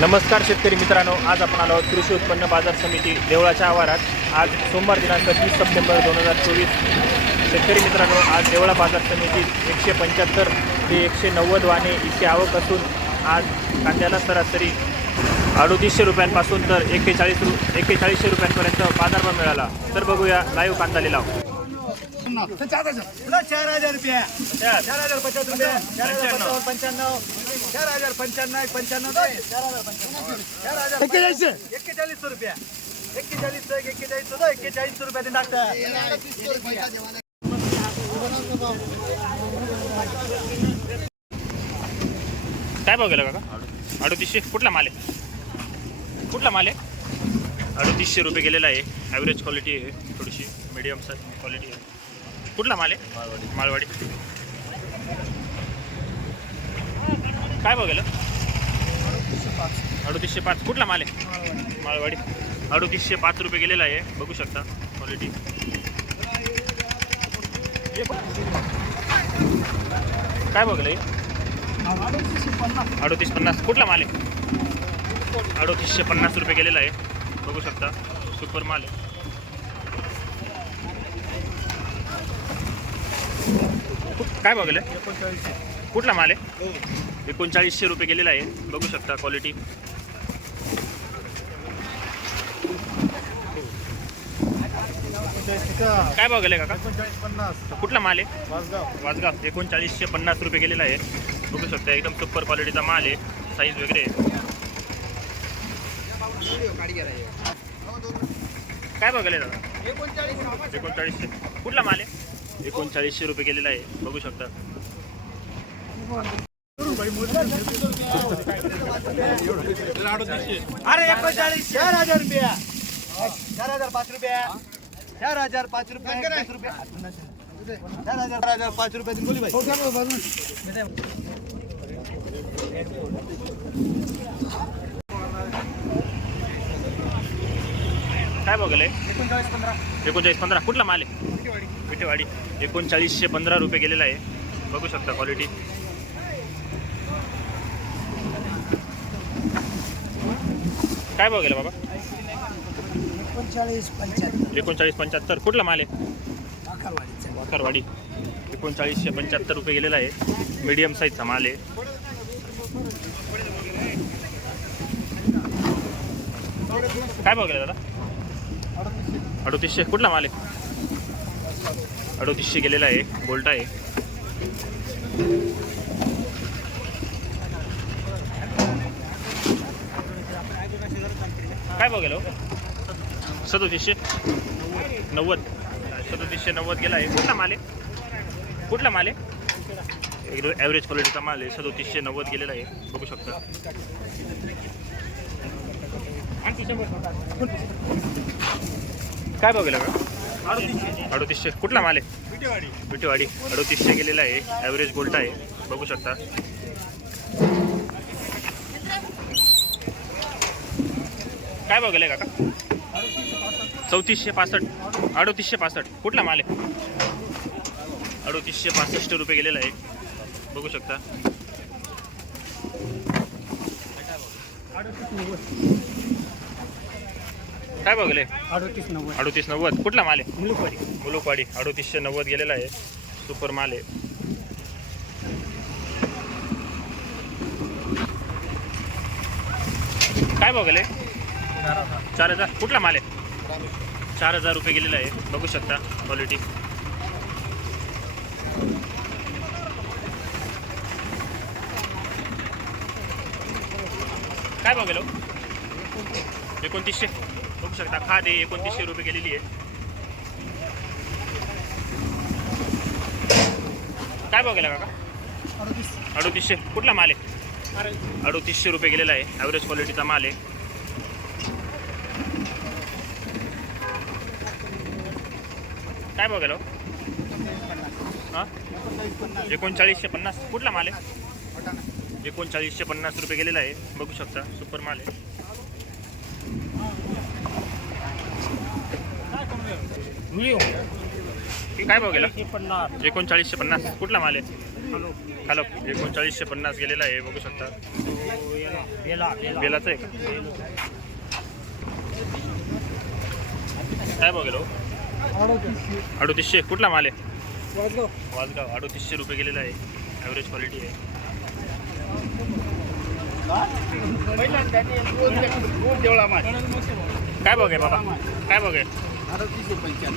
नमस्कार शेतकरी मित्रांनो आज आपण आलो आहोत कृषी उत्पन्न बाजार समिती देवळाच्या आवारात आज सोमवार दिनांक तीस सप्टेंबर दोन हजार चोवीस शेतकरी मित्रांनो आज देवळा बाजार समितीत एकशे पंच्याहत्तर ते एकशे नव्वद वाणे इतकी आवक असून आज कांद्याला सरासरी अडोतीसशे रुपयांपासून तर एक्केचाळीस रु एक्केचाळीसशे रुपयांपर्यंत बाजारभाव मिळाला तर बघूया लाईव्ह कांदा लिलाव चार हजार रुपये चार हजार पंच्याहत्तर पंच्याण्णव चार हजार पंच्याण्णव एक पंच्याण्णव चार हजार पंच्याण्णव चार हजार एक्केचाळीस एक्केचाळीस रुपया एक्केचाळीस एक एक्केचाळीस होतो एक्केचाळीस रुपया ते काय भाव गेला काका? अडतीसशे. कुठला माल आहे? कुठला माल आहे? अडतीसशे रुपये गेलेला आहे. ॲव्हरेज क्वालिटी आहे. थोडीशी मिडियम साईज क्वालिटी आहे. कुठला माल आहे? मालवाडी मालवाडी. काय भाव गेलं? पाच. कुठला माल आहे? माळवाडी अडतीसशे पाच रुपये गेलेला आहे. बघू शकता क्वालिटी काय बघलं अडतीस पन्नास. कुठला माल आहे? अडतीसशे पन्नास रुपये गेलेला आहे. बघू शकता. सुपर माल आहे. काय बघलं कुठला माल आहे? एकोणचाळीसशे रुपये गेलेला आहे. बघू शकता क्वालिटी काय बघले काका? कुठला माल आहे? वाजगाव एकोणचाळीसशे पन्नास रुपये गेलेला आहे. बघू शकता एकदम सुपर क्वालिटीचा माल आहे. साईज वगैरे आहे. काय बघले दादा? एकोणचाळीसशे. कुठला माल आहे? एकोणचाळीसशे रुपये गेलेला आहे. बघू शकता. अरे एकोणचाळीस. चार हजार रुपया. चार हजार पाच रुपया. चार हजार पाच रुपया. पाच रुपया. चार हजार चार हजार पाच रुपया बोली भाई काय बघले? एकोणचाळीस पंधरा. एकोणचाळीस पंधरा. कुठला माल आहे? विटेवाडी. एकोणचाळीसशे पंधरा रुपये गेलेला आहे. बघू शकता क्वालिटी काय बघेल बाबा? एकोणचाळीस पंच्याहत्तर. एकोणचाळीस पंच्याहत्तर. कुठला माल आहे? वाकरवाडी एकोणचाळीसशे पंच्याहत्तर रुपये गेलेला आहे. मीडियम साईजचा माल आहे. काय बघेल दादा? अडोतीसशे. कुठला माल आहे? अडोतीसशे गेलेला आहे. बोल्टा आहे. काय बघेल हो? सदोतीसशे. नव्वद. सदोतीसशे नव्वद गेला आहे. कुठला माल आहे? कुठला माल आहे? ॲव्हरेज क्वालिटीचा माल आहे. सदोतीसशे नव्वद गेलेला आहे. बघू शकता. काय बघेल का? अडोतीसशे. कुठला माल आहे? विटेवाडी. अडोतीसशे गेलेला आहे. ॲव्हरेज गोल्ट आहे. बघू शकता. काय बघेल काका? चौतीसशे पासष्ट. अडोतीसशे पासष्ट. कुठला माल आहे? अडोतीसशे पासष्ट रुपये गेलेला आहे. बघू शकता. काय बघले अडोतीस नव्वद. अडोतीस नव्वद. कुठला माल आहे? मुलुकवाडी. मुलुकवाडी. अडोतीसशे नव्वद गेलेला आहे. सुपर माल आहे. काय बघले चार हजार. कुठला माल आहे? चार हजार रुपये गेलेला आहे. बघू शकता क्वालिटी काय बघेल एकोणतीसशे. बघू शकता. खादे एकोणतीसशे रुपये गेलेली आहे. काय बघायला काका? अडोतीस अडोतीसशे. कुठला माल आहे? अडोतीसशे रुपये गेलेला आहे. ॲव्हरेज क्वालिटीचा माल आहे. काय बघायला हां? एकोणचाळीसशे पन्नास कुठला माल आहे? एकोणचाळीसशे पन्नास रुपये गेलेला आहे. बघू शकता सुपर माल आहे. काय पन्नास एकोणचाळीसशे पन्नास कुठला माल आहे? हॅलो एकोणचाळीसशे पन्नास गेलेला आहे. बघू शकता. बेलाचं आहे का? काय बघेल अडोतीसशे. कुठला माल आहे? वाजगाव. अडोतीसशे रुपये गेलेला आहे. ॲव्हरेज क्वालिटी आहे. काय बघे बाबा? काय बघे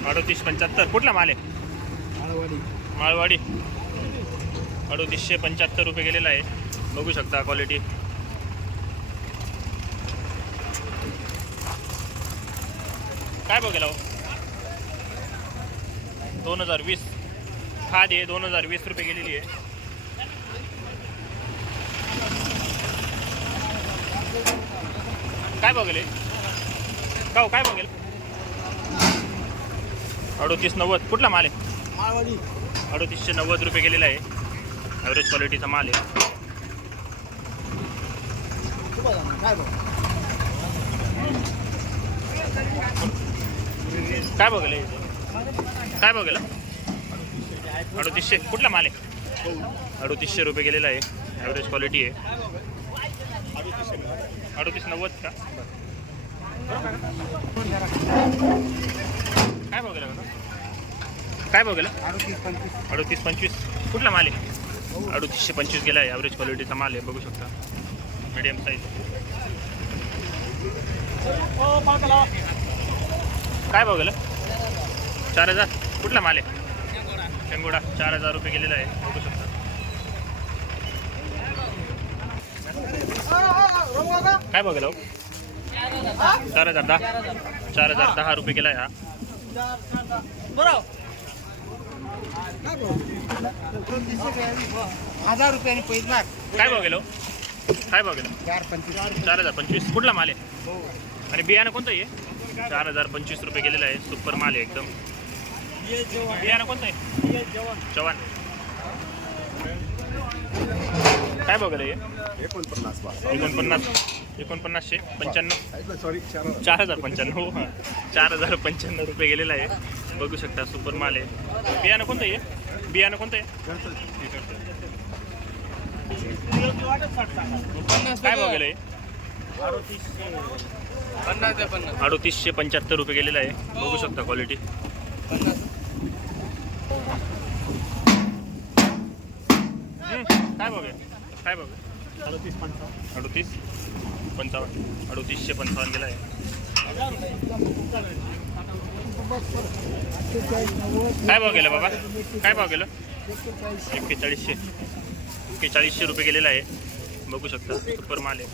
अडोतीस पंच्याहत्तर. कुठला माल आहे? माळवाडी. अडोतीसशे पंच्याहत्तर रुपये गेलेला आहे. बघू शकता क्वालिटी काय बघेल दोन हजार वीस. खाद आहे दोन हजार वीस रुपये गेलेली आहे. काय बघेल? का हो, काय बघेल अडोतीस नव्वद. कुठला माल आहे? अडोतीसशे नव्वद रुपये गेलेला आहे. ॲव्हरेज क्वालिटीचा माल आहे. काय बघ काय बघेल हे? अडोतीसशे. कुठला माल आहे? अडोतीसशे रुपये गेलेला आहे. ॲव्हरेज क्वालिटी आहे. अडोतीस नव्वद का? काय बघेल आता? काय बघेल अडतीस पंचवीस अडोतीस पंचवीस. कुठला माल आहे? अडोतीसशे पंचवीस गेला आहे. ॲव्हरेज क्वालिटीचा माल आहे. बघू शकता. मीडियम साईज काय बघेल चार हजार. कुठला माल आहे? शेंगोडा. चार हजार रुपये गेलेला आहे. बघू शकता. काय बघेल हो? चार हजार दहा. चार हजार दहा रुपये गेला आहे हा. हजार रुपयाने पैसे काय बघेल हो? काय बघेल चार पंचवीस. चार हजार पंचवीस. कुठला माल आहे? आणि बियाणं कोणतं आहे? चार हजार पंचवीस रुपये गेलेलं आहे. सुपर माल आहे एकदम. बियाणं कोणतं आहे? चव्हाण. काय बघायला हे? एकोणपन्नास. एकोणपन्नास एकोणपन्नासशे पंच्याण्णव. सॉरी चार हजार पंच्याण्णव. हा. चार हजार पंच्याण्णव रुपये गेलेला आहे. बघू शकता सुपर माल आहे. बियाणं कोणतं आहे बियाणं कोणतं आहे? काय बघायला पन्नास ते पन्नास. अडोतीसशे पंच्याहत्तर रुपये गेलेलं आहे. बघू शकता क्वालिटी काय बघे? अडतीस पंचावन्न. अडोतीस? पंचावन्न. अडोतीसशे पंचावन्न गेला आहे काय भाव गेलं बाबा? काय भाव गेलं? एक्केचाळीसशे. एक्केचाळीसशे रुपये गेलेला आहे. बघू शकता सुपर माल आहे.